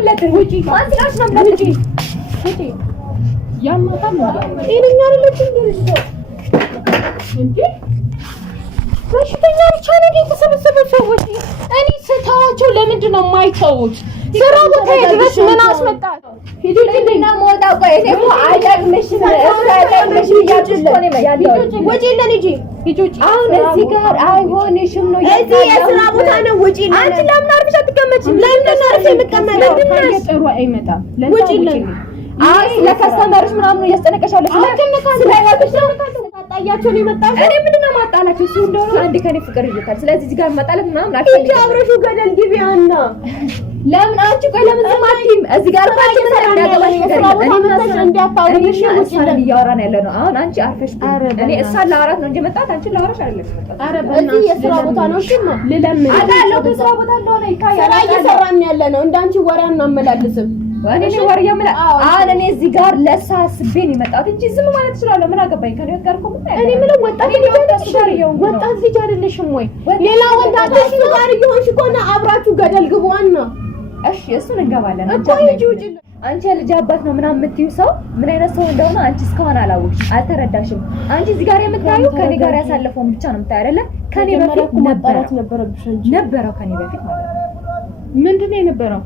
የሚያምለት? ውጪ ማስላሽ ነው ማለት ውጪ ያማታም ጤነኛ አይደለችም እንዴ? በሽተኛ ብቻ ነው የተሰበሰበው ሰዎች። እኔ ስታዋቸው ለምንድን ነው የማይተውት? ስራ ቦታ ድረስ ምን አስመጣት? ሂዱልኝና ሞጣው ቆይ እኔ እኮ አይጠቅምሽም አይጠቅምሽም እያልኩሽ ወጪልን እንጂ ሂዱጭ። አሁን እዚህ ጋር አይሆንሽም ነው እዚህ የስራ ቦታ ነው። ውጪልን። አንቺ ለምን አርፈሽ አትቀመጪም? ለምን አርፈሽ የምትቀመጪው? ጥሩ አይመጣም። ውጪልን። አይ ለከስተመርሽ ምናምን ነው ያስጠነቀሻለሽ። ስለያለሽ ነው ታጣያቸው ነው የመጣው። እኔ ምንድነው ማጣላችሁ? እሱ እንደሆነ አንድ ከኔ ፍቅር ይይታል። ስለዚህ እዚህ ጋር ማጣላት ምናምን አልፈልግም። አብረሹ ገደል ግቢያና ለምን አንቺ ቆይ ለምን ዝም አትይም? እዚህ ጋር ባንቺ ሰላም ያገባሽ ነገር እኔ ምንስ እንዲያፋውልሽ ውጪልን እያወራን ያለ ነው። አሁን አንቺ አርፈሽ እኔ እሷን ላወራት ነው እንጂ መጣት አንቺ ላወራሽ አይደለም መጣት። ኧረ በእናትሽ የስራ ቦታ ነው። እሺ ነው ልለምን አውቃለሁ። ከስራ ቦታ እንደሆነ ይካያል። ስራ እየሰራን ያለ ነው። እንዳንቺ ወሬ አናመላልስም። እኔ ወሬ ያመላ አሁን እኔ እዚህ ጋር ለሳስቤን ይመጣት እንጂ ዝም ማለት እችላለሁ። ምን አገባኝ? ከኔ ጋር እኮ ምን እኔ ምንም ወጣት ልጅ አይደለሽም ወይ? ሌላ ወጣቶች ጋር ይሆንሽ ከሆነ አብራችሁ ገደል ግቡዋና እሺ እሱን እንገባለን። አንቺ ልጅ አባት ነው ምናምን የምትይው ሰው ምን አይነት ሰው እንደሆነ አንቺ እስካሁን አላወቅሽ፣ አልተረዳሽም። አንቺ እዚህ ጋር የምታዩ ከኔ ጋር ያሳለፈውን ብቻ ነው የምታዩ አይደለ? ከኔ በፊት ማጣራት ነበረብሽ እንጂ ነበረው ከኔ በፊት ማለት ነው። ምንድነው የነበረው?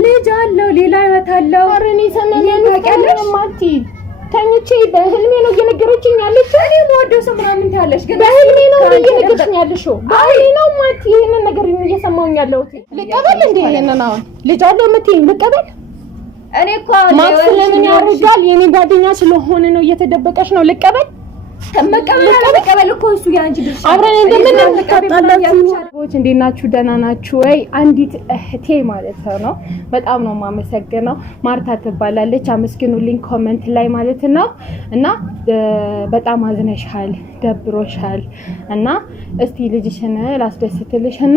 ልጅ አለው፣ ሌላ ህይወት አለው። አረኔ ሰነኔን ታውቂያለሽ ማርቲ ተኝቼ በህልሜ ነው እየነገረችኝ ያለች። እኔ ወደው ሰው ምናምን ታያለሽ፣ ግን በህልሜ ነው እየነገረችኝ ያለሽ። በህልሜ ነው ማርቲ ይሄንን ነገር እየሰማሁኝ ያለሁት። ልቀበል እንዴ? ይሄንን አሁን ልጅ አለው የምትይኝ ልቀበል? እኔ እኮ ማክስ ለምን ያርጋል? የኔ ጓደኛ ስለሆነ ነው እየተደበቀሽ ነው። ልቀበል? መቀበል እኮ እሱ ያንቺ ድርሻ። አብረን እንደምን ተጣጣላችሁ? እንዴት ናችሁ? ደህና ናችሁ ወይ? አንዲት እህቴ ማለት ነው በጣም ነው የማመሰግነው። ማርታ ትባላለች። አመስግኑልኝ ኮሜንት ላይ ማለት ነው። እና በጣም አዝነሻል፣ ደብሮሻል እና እስቲ ልጅሽን ላስደስትልሽና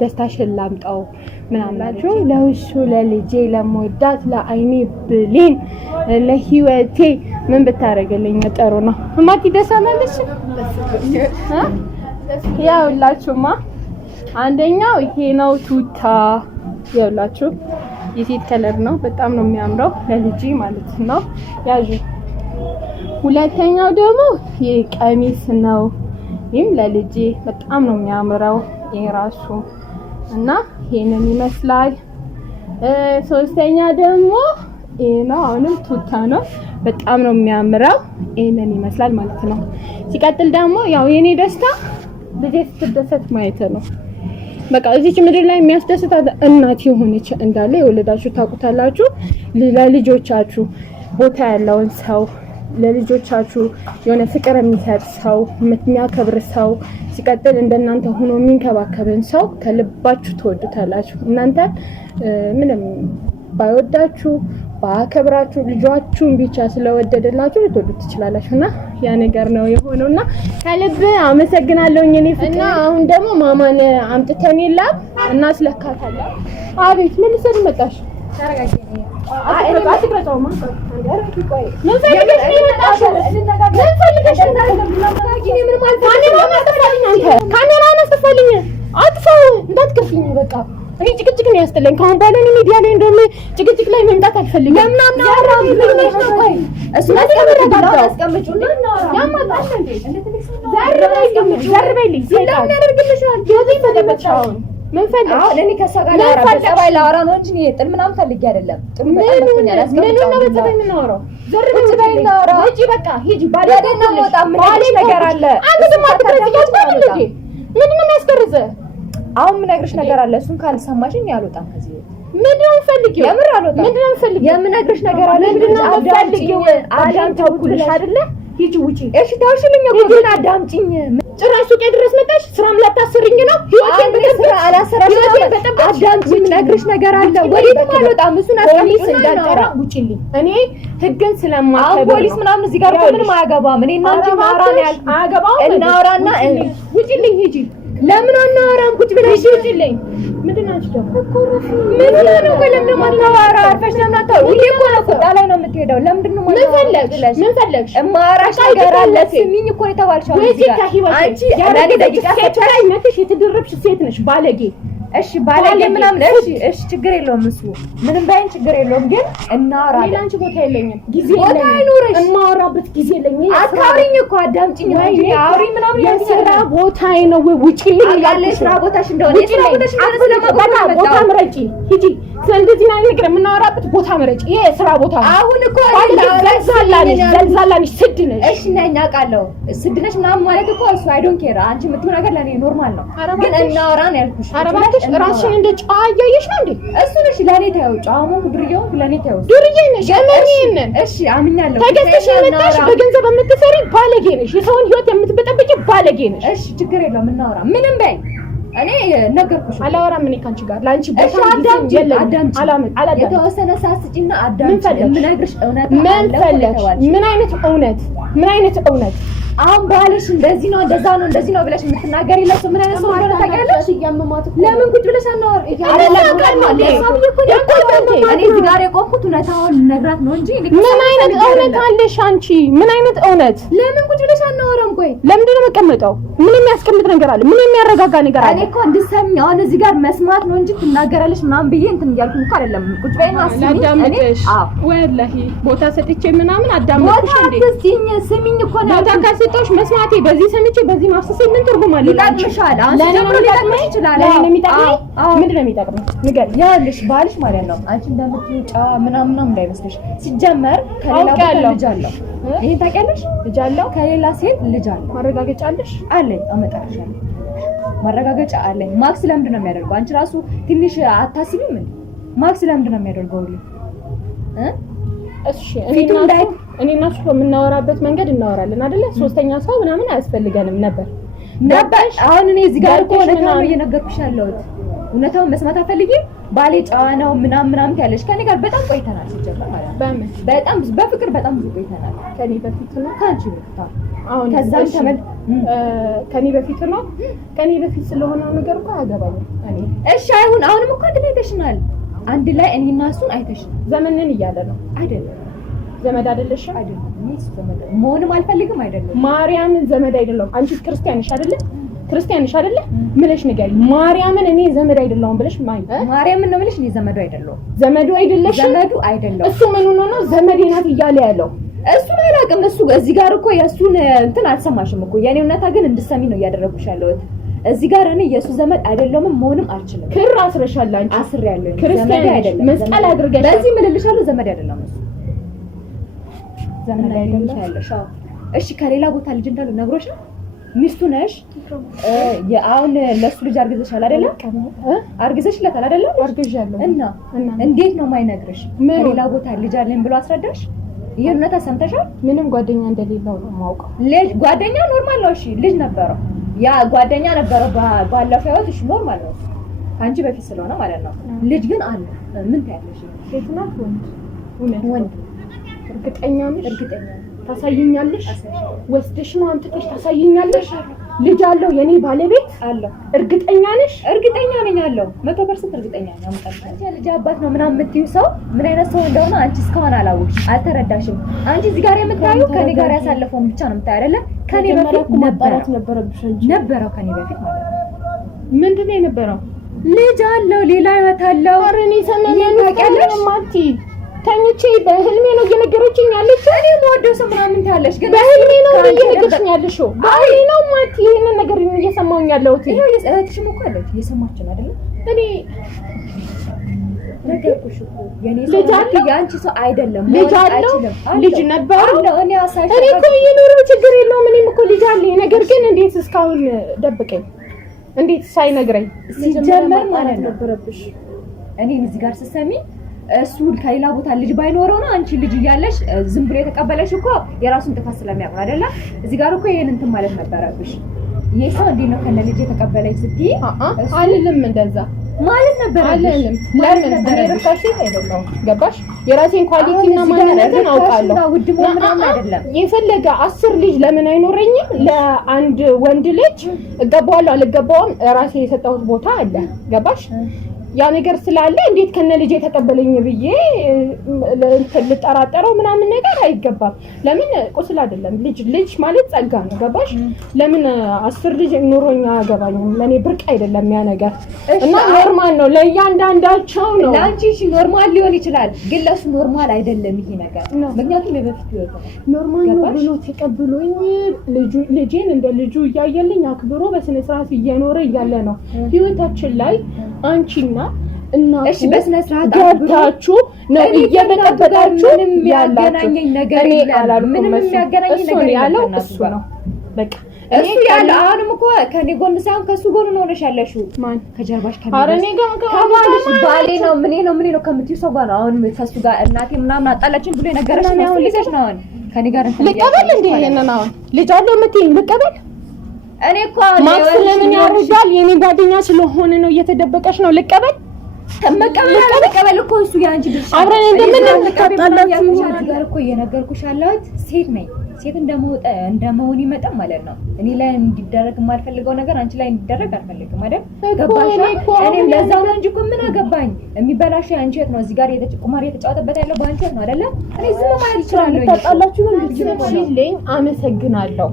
ደስታሽን ላምጣው ምናምናችሁ ለውሹ ለልጄ ለሞዳት ለአይኔ ብሌን ለህይወቴ ምን ብታረጋለኝ ጥሩ ነው። ማቲ ደሳናለሽ ያውላችሁማ አንደኛው ይሄ ነው ቱታ ያውላችሁ የሴት ከለር ነው። በጣም ነው የሚያምረው ለልጄ ማለት ነው። ያዡ። ሁለተኛው ደግሞ ይሄ ቀሚስ ነው። ይሄም ለልጄ በጣም ነው የሚያምረው የራሱ እና ይሄንን ይመስላል። ሶስተኛ ደግሞ ይሄ ነው። አሁንም ቱታ ነው። በጣም ነው የሚያምረው። ይሄንን ይመስላል ማለት ነው። ሲቀጥል ደግሞ ያው የኔ ደስታ ልጄ ስትደሰት ማየት ነው። በቃ እዚች ምድር ላይ የሚያስደስታት እናት የሆነች እንዳለ የወለዳችሁ ታውቁታላችሁ። ለልጆቻችሁ ቦታ ያለውን ሰው ለልጆቻችሁ የሆነ ፍቅር የሚሰጥ ሰው የሚያከብር ሰው ሲቀጥል እንደናንተ ሆኖ የሚንከባከብን ሰው ከልባችሁ ትወዱታላችሁ። እናንተ ምንም ባይወዳችሁ ባከብራችሁ ልጇችሁን ብቻ ስለወደደላችሁ ልትወዱት ትችላላችሁና ያ ነገር ነው የሆነውና ከልብ አመሰግናለሁ እኔ ፍቅር። እና አሁን ደግሞ ማማን አምጥተን ይላል እና ስለካታለን። አቤት ምን ልሰድ መጣሽ? ታረጋግኝ አትቅረጫውማ ምን ፈልገሽ ነው የመጣሽው? ምን ፈልገሽ ነው? ካሜራውን አስጠፋልኝ። አጥፋው እንዳትከፍኝ በቃ እኔ ጭቅጭቅ ነው ያስጠላኝ። ካሁን በኋላ እኔ ሚዲያ ላይ እንደውም ጭቅጭቅ ላይ መምጣት አልፈልግም። ለምን አናወራም? ብለሽ ነው ቆይ እሱ አስቀምጪውና ያማጣል እንዴ ዘርበይልኝ ለምን ያደርግልሻል? የዚህ ተደበቻው ምን ፈልገሽ? አሁን እኔ ከሰጋላ አራበሰባይ ላወራ ነው እንጂ ጥል ምናምን ፈልጌ አይደለም። ጥሩ በጣም ነው ያስቀምጪው። ምን ነው በጸባይ የምናወራው? ዘርበይ እናወራ ሂጂ በቃ ሂጂ። ባለደና ወጣ ምን ነገር አለ? አንተ ዝም አትከረጂ እንዴ? ምንድነው የሚያስከርዘ? አሁን ምን ነግርሽ ነገር አለ። እሱን ካልሰማሽኝ ያልወጣም ከዚህ ምንድነው ፈልጊው? የምር አልወጣም። ምንድነው ፈልጊው? የምነግርሽ ነገር አለ። ምንድነው ፈልጊው? አዳምጪኝ አይደለ? ሂጂ ውጪ። እሺ ታውሽልኝ እኮ ግን አዳምጪኝ። ጭራሽ ሱቄ ድረስ መጣሽ። ስራም ላታስርኝ ነው? ህይወቴን በተስራ አላሰራሽ ነው። አዳምጪኝ ነግርሽ ነገር አለ። ወዴትም አልወጣም። እሱን አስቀምጪ እንዳልጠራ ውጪልኝ። እኔ ህግን ስለማከብር ፖሊስ ምናምን እዚህ ጋር ምንም አያገባም። እኔ እና አንቺ ማውራን ያል አያገባም። እናውራና ውጪልኝ ሂጂ። ለምን አናወራም? ቁጭ ብለሽ ውጪልኝ። ምንድነው አንቺ ደግሞ ምን ነው ለምን ማታወራ? አርፈሽ ለምን አታወሪ? ሁሌ እኮ ነው ቁጣ ላይ ነው የምትሄደው። ለምንድን ነው ምን ፈለግሽ? እማራሽ ነገር አለ። ስሚኝ እኮ ነው የተባልሽው። አንቺ ያኔ ደቂቃ ሴት ላይ መጥሽ የተደረብሽ ሴት ነሽ ባለጌ። እሺ ባለጌ ምናምን እሺ ችግር የለውም እሱ ምንም ባይን ችግር የለውም ግን እናወራለን ሌላ አንቺ ቦታ የለኝም ጊዜ ቦታ አይኖርሽ እማወራበት ጊዜ የለኝም አካሪኝ እኮ አዳምጪኝ ወይ አውሪ ምናምን የስራ ቦታዬ ነው ውጪልኝ ያለ ስራ ቦታሽ እንደሆነ የስራ ቦታሽ እንደሆነ ቦታ ምረጪ ሂጂ ስለዚህ ነገር የምናወራበት ቦታ ምረጪ ይሄ ስራ ቦታ አሁን እኮ ዘልዛላንሽ ስድ ነሽ እሺ ነኝ አውቃለሁ ስድ ነሽ ምናምን ማለት እኮ እሱ አይ ዶንት ኬር አንቺ የምትሆን ነገር ለኔ ኖርማል ነው ግን እናወራ ነው ያልኩሽ አረባትሽ ራስሽን እንደ ጨዋ እያየሽ ነው እንዴ እሱ ነሽ ለኔ ታየው ጨዋሙ ድርዬው ለኔ ታየው ድርዬ ነሽ እመኚን እሺ አምኛለሁ ተገዝተሽ የመጣሽ በገንዘብ የምትሰሪ ባለጌ ነሽ የሰውን ህይወት የምትበጠብጪ ባለጌ ነሽ እሺ ችግር የለውም እናወራ ምንም በይ እኔ ነገርኩሽ አላወራም እኔ ካንቺ ጋር ላንቺ ቦታ አዳምጪ የተወሰነ ሰዓት ስጪና አዳምጪ የምነግርሽ እውነት ምን አይነት እውነት አሁን ባልሽ እንደዚህ ነው እንደዛ ነው እንደዚህ ነው ብለሽ የምትናገሪ ለሱ ምን አይነት ሰው እንደሆነ ታውቂያለሽ ለምን ቁጭ ብለሽ አናወር እኔ እዚህ ጋር የቆምኩት እውነታውን ነግራት ነው እንጂ ምን አይነት እውነት አለሽ አንቺ ምን አይነት እውነት ለምን ቁጭ ብለሽ አናወራም ቆይ ለምንድን ነው የምቀመጠው ምን የሚያስቀምጥ ነገር አለ ምን የሚያረጋጋ ነገር አለ እኔ እኮ እንድትሰሚ አሁን እዚህ ጋር መስማት ነው እንጂ ትናገራለሽ ምናምን ብዬ እንትን እያልኩኝ እኮ አይደለም ቁጭ በይና እኔ ወላሂ ቦታ ሰጥቼ ምናምን አዳምጥኩሽ እንዴ ቦታ ስሚኝ እኮ ነው ቦታ ሰጥቶሽ መስማቴ በዚህ ሰምቼ በዚህ ማፍሰሴ ምን ትርጉም አለው ይጣጥምሻል አሁን ጀምሮ ሊጠቅምሽ ይችላል ለኔ የሚጠቅመኝ ምንድን ነው የሚጠቅመኝ ንገር ያልሽ ባልሽ ማለት ነው አንቺ እንደምትጫ ምናምን እንዳይመስልሽ ሲጀመር ከሌላ ቦታ ልጅ አለው ይሄን ታውቂያለሽ ልጅ አለው ከሌላ ሴት ልጅ አለው ማረጋገጫ አለሽ አለኝ አመጣልሻለሁ ማረጋገጫ አለኝ ማክስ ለምንድን ነው የሚያደርገው አንቺ ራሱ ትንሽ አታስቢም እንዴ ማክስ ለምንድን ነው የሚያደርገው እሺ እኔና እሱ የምናወራበት መንገድ እናወራለን አይደለ ሶስተኛ ሰው ምናምን አያስፈልገንም ነበር አሁን እኔ እዚህ ጋር እኮ እውነታውን እየነገርኩሽ ያለሁት እውነታውን መስማት አትፈልጊም ባሌ ጨዋ ነው ምናምን ያለሽ ከኔ ጋር በጣም ቆይተናል ሲጀመር ማለት ነው በጣም በፍቅር በጣም ብዙ ቆይተናል ከኔ በፊት ነው ካንቺ በፊት አሁን ከዛም ተመል ከኔ በፊት ነው ከኔ በፊት ስለሆነ ነገር እኮ አያገባኝም እኔ እሺ አይሁን አሁንም እኮ አይተሽናል አንድ ላይ እኔና እሱን አይተሽናል ዘመንን እያለ ነው አይደለም ዘመድ አይደለሽ አይደለም እኔስ ዘመድ መሆንም አልፈልግም አይደለም ማርያምን ዘመድ አይደለም አንቺ ክርስቲያን ነሽ አይደለ ምንሽ ንገሪ ማርያምን እኔ ዘመድ አይደለም ብለሽ ማርያምን ነው ብለሽ እኔ ዘመዱ አይደለም ዘመዱ አይደለሽ ዘመዱ አይደለም እሱ ምን ሆኖ ነው ዘመዴ ናት እያለ ያለው እሱን አላውቅም እሱ እዚህ ጋር እኮ የእሱን እንትን አልሰማሽም እኮ የኔ እውነታ ግን እንድትሰሚ ነው እያደረኩሽ ያለሁት እዚህ ጋር እኔ የሱ ዘመድ አይደለምም መሆንም አልችልም ክር አስረሻል አንቺ አስሬያለሁ ክርስቲያን አይደለም መስቀል አድርገሽ በዚህ ምን ልልሻለሁ ዘመድ አይደለም እሱ ዘመድ አይደለም ያለሽ እሺ ከሌላ ቦታ ልጅ እንዳለው ነግሮሻል ሚስቱ ነሽ አሁን ለሱ ልጅ አርግዘሻል አይደለ አርግዘሽለታል አይደለ አርግዣለሁ እና እንዴት ነው ማይነግርሽ ከሌላ ቦታ ልጅ አለኝ ብሎ አስረዳሽ የእውነታ ሰምተሻል ምንም ጓደኛ እንደሌለው ነው የማውቀው ልጅ ጓደኛ ኖርማል ነው እሺ ልጅ ነበረው ያ ጓደኛ ነበረው ባለፈው ህይወት እሺ ኖርማል ነው ካንቺ በፊት ስለሆነ ማለት ነው ልጅ ግን አለ ምን ታያለሽ ሴት ናት ወንድ እርግጠኛ ነሽ ታሳይኛለሽ ወስደሽ ነው አንተሽ ታሳይኛለሽ ልጅ አለው የኔ ባለቤት አለው እርግጠኛ ነሽ እርግጠኛ ነኝ አለው 100% እርግጠኛ ነኝ አምጣልሽ አንቺ ልጅ አባት ነው ምናምን የምትይው ሰው ምን አይነት ሰው እንደሆነ አንቺ እስካሁን አላወቅሽ አልተረዳሽም አንቺ እዚህ ጋር የምታዩ ከኔ ጋር ያሳለፈውን ብቻ ነው የምታዩ አይደለ ከኔ በፊት ነበረብሽ እንጂ ነበረው ከኔ በፊት ማለት ነው ምንድነው የነበረው ልጅ አለው ሌላ ህይወት አለው አረኔ ሰነመኑ ታውቂያለሽ ማቲ ተኝቼ በህልሜ ነው እየነገረችኝ ያለች እኔ የምወደው ሰው ምናምን ታለሽ ግን በህልሜ ነው እየነገረችኝ ያለሽው በህልሜ ነው ማቲ ይሄንን ነገር እየሰማሁኝ ያለሁት ይሄው እህትሽም እኮ አለች እየሰማች ነው አይደል እኔ ነገርኩሽ እኮ የኔ ሰው ያንቺ ሰው አይደለም ልጅ አለው ልጅ ነበረው እኔ አሳሽ እኔ እኮ የኖረው ችግር የለውም እኔም እኮ ልጅ አለኝ ነገር ግን እንዴት እስካሁን ደብቀኝ እንዴት ሳይነግረኝ ሲጀመር ማለት ነበረብሽ እኔ እዚህ ጋር ስትሰሚ እሱ ከሌላ ቦታ ልጅ ባይኖረው ነው አንቺ ልጅ እያለሽ ዝም ብሎ የተቀበለሽ እኮ የራሱን ጥፋት ስለሚያውቅ አይደለ እዚህ ጋር እኮ ይሄን እንትን ማለት ነበረብሽ ይሄ ሰው እንዴት ነው ከነ ልጅ የተቀበለሽ ስትይ አይደለም እንደዛ ማለት ነበር አይደለም ለምን በረካሽ አይደለም ገባሽ የራሴን ኳሊቲ እና ማንነትን አውቃለሁ ውድሞ ምናምን አይደለም የፈለገ 10 ልጅ ለምን አይኖረኝም ለአንድ ወንድ ልጅ እገባዋለሁ አልገባውም ራሴ የሰጠሁት ቦታ አለ ገባሽ ያ ነገር ስላለ እንዴት ከነ ልጅ ተቀበለኝ ብዬ ልጠራጠረው ምናምን ነገር አይገባም። ለምን ቁስል አይደለም ልጅ ማለት ጸጋ ነው። ገባሽ? ለምን 10 ልጅ ኑሮኛ አገባኝም ለኔ ብርቅ አይደለም ያ ነገር እና ኖርማል ነው ለእያንዳንዳቸው ነው። ለአንቺ እሺ ኖርማል ሊሆን ይችላል፣ ግን ለሱ ኖርማል አይደለም ይሄ ነገር። ምክንያቱም የበፊት ህይወት ኖርማል ነው ብሎ ተቀብሎኝ ልጄን እንደ ልጁ እያየልኝ አክብሮ በስነ ስርዓት እየኖረ እያለ ነው ህይወታችን ላይ አንቺና እና እሺ በስነ ስርዓት ገብታችሁ ነው እየበጠበጣችሁ ምንም የሚያገናኘኝ ነገር የለም። ምንም የሚያገናኘኝ ነገር ያለው እሱ ነው። በቃ እሱ ያለ አሁንም እኮ ከኔ ጎን ሳይሆን ከሱ ጎን ነው ነሽ ያለሽው። ማን ከጀርባሽ ኧረ እኔ ጋር ከባልሽ ባሌ ነው ምን ነው ከምትይው ሰው ጋር ነው አሁን ከሱ ጋር እናቴ ምናምን አጣላችን ብሎ ነገርሽ ነው። አሁን ልጅሽ ነው አሁን ከኔ ጋር ልቀበል እንዴ? የነና አሁን ልጅ አለው የምትይኝ ልቀበል? እኔ እኮ ማክስ ለምን ያርጋል? የኔ ጓደኛ ስለሆነ ነው እየተደበቀሽ ነው። ልቀበል መቀበል እኮ እሱ ያንቺ ድርሻ አብረን እንደምንጣጣላችሁ ነገር እኮ እየነገርኩሽ ያለሁት ሴት ነኝ። ሴት እንደመሆን ይመጣ ማለት ነው። እኔ ላይ እንዲደረግ የማልፈልገው ነገር አንቺ ላይ እንዲደረግ አልፈልግም አይደል? ገባሽ? እኔም ለዛው ነው እንጂ እኮ ምን አገባኝ። የሚበላሽው አንቺ ነው። እዚህ ጋር ቁማር የተጫወተበት ያለው ባንቺ ነው አይደለ? እኔ ዝም ማለት ይችላል። ልታጣላችሁ ነው እንዴ? አመሰግናለሁ።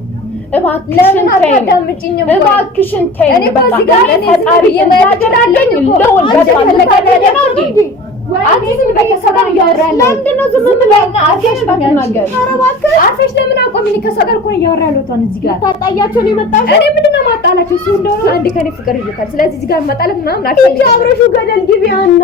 ለምን አታዳምጪኝም? እባክሽን ተይኝ። እኔ በዚህ ጋር እኔ ፈጣሪ የማያደርጋለኝ እኮ አዲስን በከሰጋር ያወራል። ለምንድነው ዝም ብለውና አርፈሽ ባትናገር? ኧረ እባክሽ አርፈሽ ለምን አቆሚኝ? ከሰጋር እኮ ያወራለው ታን እዚህ ጋር ታጣያቸው ነው የመጣው። እኔ ምንድነው ማጣላቸው? እሱ እንደሆነ አንድ ከኔ ፍቅር ይልካል። ስለዚህ እዚህ ጋር መጣላት ምናምን አልፈልግም። አብረሹ ገደል ግቢያና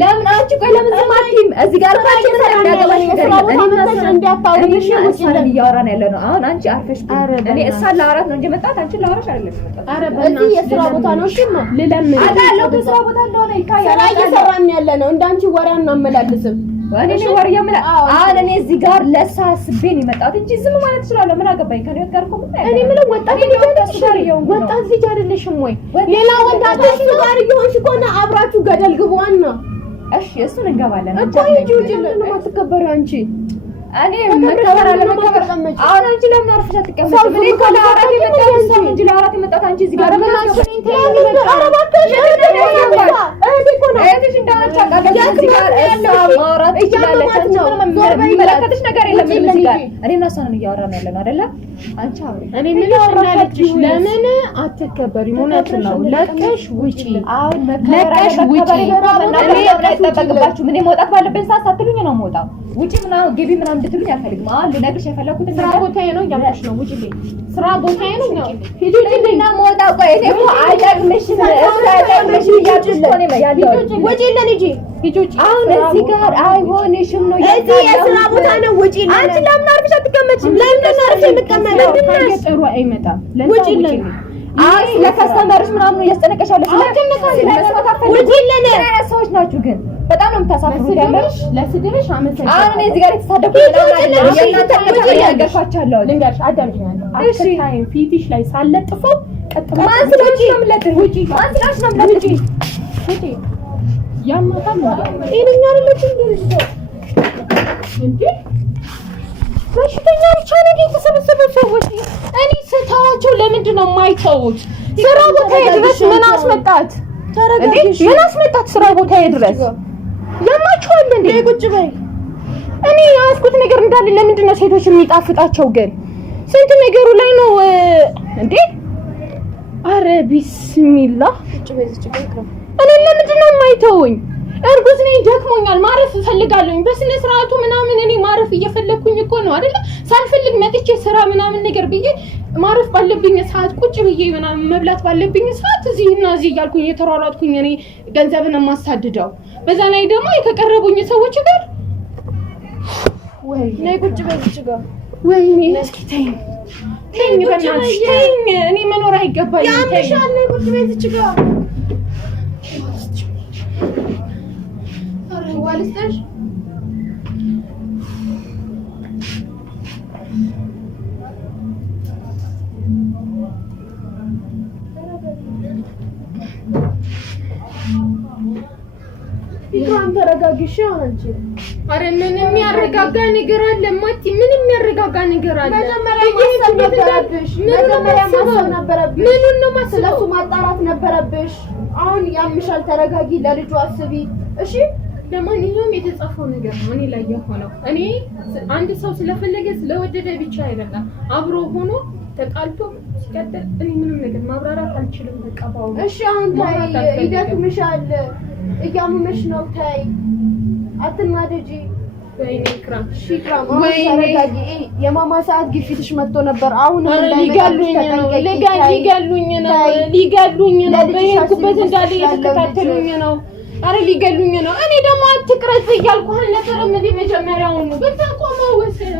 ለምን አንቺ ቆይ ለምን ዝም አትይም? እዚህ ጋር ባንቺ እንደያገባሽ ነገር እኔ ማሰብ እንዲያታውልሽ ወጪን እያወራን ያለ ነው። አሁን አንቺ አርፈሽ እኔ እሷን ላወራት ነው እንጂ መጣት አንቺ ላወራሽ አይደለም። ኧረ በእዚህ የሥራ ቦታ ነው። እሺ ነው ልለምን አዳለው ከሥራ ቦታ እንደሆነ ይታያል። ስራ እየሰራን ያለ ነው። እንዳንቺ ወሬ አናመላልስም። እኔ ወሬ ያመላ አሁን እኔ እዚህ ጋር ለሳ አስቤን የመጣሁት እንጂ ዝም ማለት እችላለሁ። ምን አገባኝ? ከኔ ጋር እኮ ምን እኔ ምን ወጣት ልጅ አይደለሽም ወይ? ሌላ ወጣት ጋር ይሆንሽ ከሆነ አብራችሁ ገደል ግቡዋና እሺ እሱን እንገባለን እኮ ልጅ ነው የማትከበሪው አንቺ። እኔ መከበር አለ መከበር አሁን አንቺ ለምን አርፈሽ አትቀመጪም? እኔ እኮ ለአራት የመጣሁት ሰው እንጂ ለአራት የመጣሁት አንቺ እዚህ ጋር ምን አልሽኝ? እህትሽ እንዳለች አውቃለሁ። እዚህ ጋር እሷ ማውራት ትችላለች። አንቺ ምንም የሚመለከትሽ ነገር የለም እዚህ ጋር። እኔም እሷ ነን እያወራን ያለነው አይደለ? አንቺ አውሪ። እኔ ምን አወራሽ? ለምን አትከበሪም? እውነቱን ነው። ለቀሽ ውጪ። አሁን መከበር ውጪ። እኔ አይጠበቅባችሁ። ምን መውጣት ባለብኝ ሰዓት ሳትሉኝ ነው የምወጣው። ውጪ ምናምን ግቢ ምናምን እንድትሉኝ አልፈልግም። አሁን ልነግርሽ የፈለኩት ስራ ቦታዬ ነው እያልኩሽ ነው። ውጪ ልኝ ስራ ቦታዬ ነው ነው ሂጂልኝና መውጣው። ቆይ እኔ እኮ አይጠቅምሽም አይጠቅምሽም እያልኩሽ እኮ ነው ያለው። ውጪ ልን ሂጂ ሂጂ። አሁን እዚህ ጋር አይሆንሽም ነው እዚህ የስራ ቦታ ነው። ውጪ ልን አንቺ ለምን አርፈሽ አትቀመጪም? ለምን አርፈሽ የምትቀመጪው? ጥሩ አይመጣም። ውጪ ልን አይ ለከስተመርሽ ምናምን እያስጨነቀሽ ያለሽ ውጪ ልን ሰዎች ናችሁ ግን በጣም ነው የምታሳፍሩት። ያለሽ ለስድብሽ አመሰግናለሁ። አሁን እኔ እዚህ ጋር የተሳደብኩት የእናንተ ነገር ያገርፋቻለሁ። ልንገርሽ አዳምጪኛለሁ። እሺ ፊትሽ ላይ ሳለጥፈው ቀጥታ ማን ስለሽ ነው የምለጥፍ? ውጪ ማን ስለሽ ነው የምለጥፍ? ውጪ ያማታል ነው እኔኛ አይደለሽ እንዴ? በሽተኛ ብቻ ነው የተሰበሰበው ሰዎች። እኔ ስታዋቸው ለምንድን ነው የማይተውት? ስራ ቦታ ድረስ ምን አስመጣት? ተረጋግሽ። ምን አስመጣት ስራ ቦታ ድረስ? ያማችኋል እንዴ? ቁጭ በይ። እኔ ያስኩት ነገር እንዳለ ለምንድን ነው ሴቶች የሚጣፍጣቸው ግን? ስንት ነገሩ ላይ ነው እንዴ? አረ ቢስሚላህ። ቁጭ በይ። እኔ ለምንድን ነው የማይተውኝ? እርጉዝ ነኝ፣ ደክሞኛል፣ ማረፍ እፈልጋለሁ። በስነ ስርዓቱ ምናምን እኔ ማረፍ እየፈለኩኝ እኮ ነው አይደል? ሳልፈልግ መጥቼ ስራ ምናምን ነገር ብዬ ማረፍ ባለብኝ ሰዓት ቁጭ ብዬ ምናምን መብላት ባለብኝ ሰዓት እዚህ እና እዚህ እያልኩኝ እየተሯሯጥኩኝ እኔ ገንዘብን የማሳድደው በዛ ላይ ደግሞ የተቀረቡኝ ሰዎች ጋር ወይ ነይ ቁጭ በይ እዚህ ጋር ወይኔ እስኪ ተይኝ በእናትሽ ተይኝ። እኔ መኖር አይገባኝም። ያምሻል። ነይ ቁጭ በይ እዚህ ጋር ዋልስተሽ ቢቷን ተረጋግሽ። አንቺ አረ ምን የሚያረጋጋ ነገር አለ? ማቲ ምን የሚያረጋጋ ነገር አለ? መጀመሪያ ማሰብ ነበረብሽ። ምኑን ነው ማሰብ? ስለሱ ማጣራት ነበረብሽ። አሁን ያምሻል። ተረጋጊ፣ ለልጁ አስቢ እሺ። ለማንኛውም የተጻፈው ነገር ነው እኔ ላይ የሆነው። እኔ አንድ ሰው ስለፈለገ ስለወደደ ብቻ አይደለም አብሮ ሆኖ ተቃልቶ ሲቀጥል እኔ ምንም ነገር ማብራራት አልችልም። በቃ ባው እሺ። አሁን ታይ ይደክምሻል፣ እያመመሽ ነው። ታይ አትናደጂ። ወይኔ ክራም ሽክራም ተረጋጊ። የማማ ሰዓት ግፊትሽ መጥቶ ነበር። አሁን ሊገሉኝ ነው። በሄድኩበት እንዳለ እየተከታተሉኝ ነው። አረ ሊገሉኝ ነው። እኔ ደግሞ አትቅረጽ እያልኩህ አልነበረም እንዴ መጀመሪያውኑ? በጣም ቆመው ወሰደ